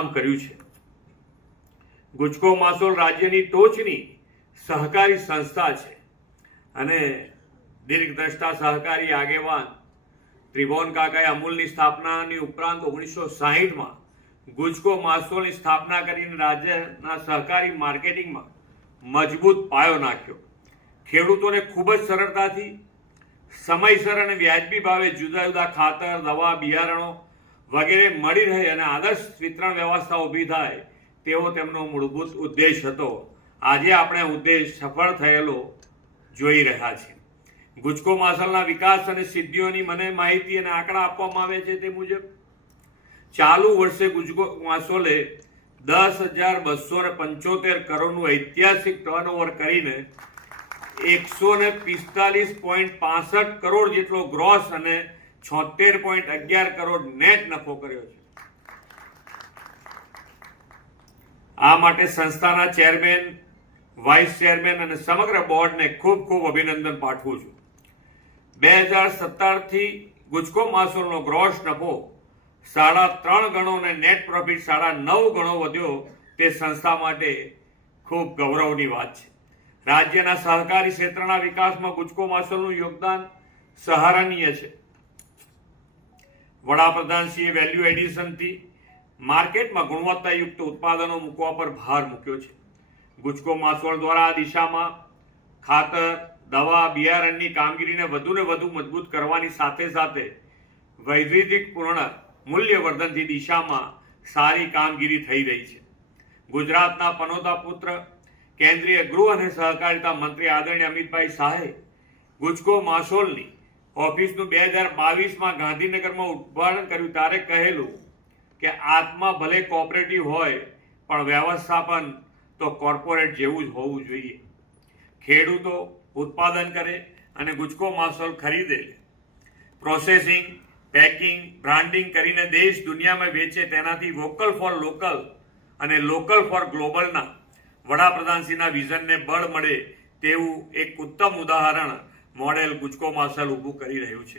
કામ કર્યું છે. ગુજકો માસોલ રાજ્યની ટોચની સહકારી સંસ્થા છે અને દીર્ઘદ્રષ્ટા સહકારી આગેવાન ત્રિભુવન કાકાએ અમૂલની સ્થાપનાની ઉપરાંત 1960માં ગુજકો માસોલની સ્થાપના કરીને રાજ્યના સહકારી માર્કેટિંગમાં મજબૂત પાયો નાખ્યો. ખેડૂતોને ખૂબ જ સરળતાથી સમયસર અને વ્યાજબી ભાવે જુદા જુદા ખાતર, દવા, બિયારણો વગેરે મળી રહે અને આદર્શ વિતરણ વ્યવસ્થા ઊભી થાય તેવો તેમનો મૂળભૂત ઉદ્દેશ હતો. આજે આપણે ઉદ્દેશ સફળ થયેલો જોઈ રહ્યા છીએ. ગુજકો માસોલના વિકાસ અને સિદ્ધિઓની મને માહિતી અને આંકડા આપવામાં આવે છે તે મુજબ ચાલુ વર્ષે ગુજકો માસોલે 10,275 કરોડનું ઐતિહાસિક ટર્નઓવર કરીને 145.65 કરોડ જેટલો ગ્રોસ અને 76.11 કરોડ નેટ નફો કર્યો છે. આ માટે સંસ્થાના ચેરમેન, વાઇસ ચેરમેન અને સમગ્ર બોર્ડને ખૂબ ખૂબ અભિનંદન પાઠવું છું. 2017થી ગુજકો માસોલનો ગ્રોસ નફો 3.5 ગણો અને નેટ પ્રોફિટ 9.5 ગણો વધ્યો તે સંસ્થા માટે ખૂબ ગૌરવની વાત છે. રાજ્યના સહકારી ક્ષેત્રના વિકાસમાં ગુજકો માસોલનું યોગદાન સરાહનીય છે. વડાપ્રધાનશ્રીએ વેલ્યુ એડિશનથી માર્કેટમાં ગુણવત્તાયુક્ત ઉત્પાદનો મૂકવા પર ભાર મૂક્યો છે. ગુજકો માસોલ દ્વારા આ દિશામાં ખાતર, દવા, બિયારણની કામગીરીને વધુને વધુ મજબૂત કરવાની સાથે સાથે વૈવિધ્યપૂર્ણ મૂલ્યવર્ધનની દિશામાં સારી કામગીરી થઈ રહી છે. ગુજરાતના પનોતા પુત્ર કેન્દ્રીય ગૃહ અને સહકારિતા મંત્રી આદરણીય અમિતભાઈ શાહે ગુજકો માસોલની ઓફિસનું 2022માં ગાંધીનગરમાં ઉદ્ઘાટન કર્યું ત્યારે કહેલું કે આત્મા ભલે કોઓપરેટિવ હોય પણ વ્યવસ્થાપન તો કોર્પોરેટ જેવું જ હોવું જોઈએ. ખેડૂતો ઉત્પાદન કરે અને ગુજકો માસોલ ખરીદે, પ્રોસેસિંગ, પેકિંગ, બ્રાન્ડિંગ કરીને દેશ દુનિયામાં વેચે તેનાથી વોકલ ફોર લોકલ અને લોકલ ફોર ગ્લોબલના વડાપ્રધાનશ્રીના વિઝનને બળ મળે તેવું એક ઉત્તમ ઉદાહરણ મોડેલ ગુજકો માસોલ ઊભું કરી રહ્યું છે.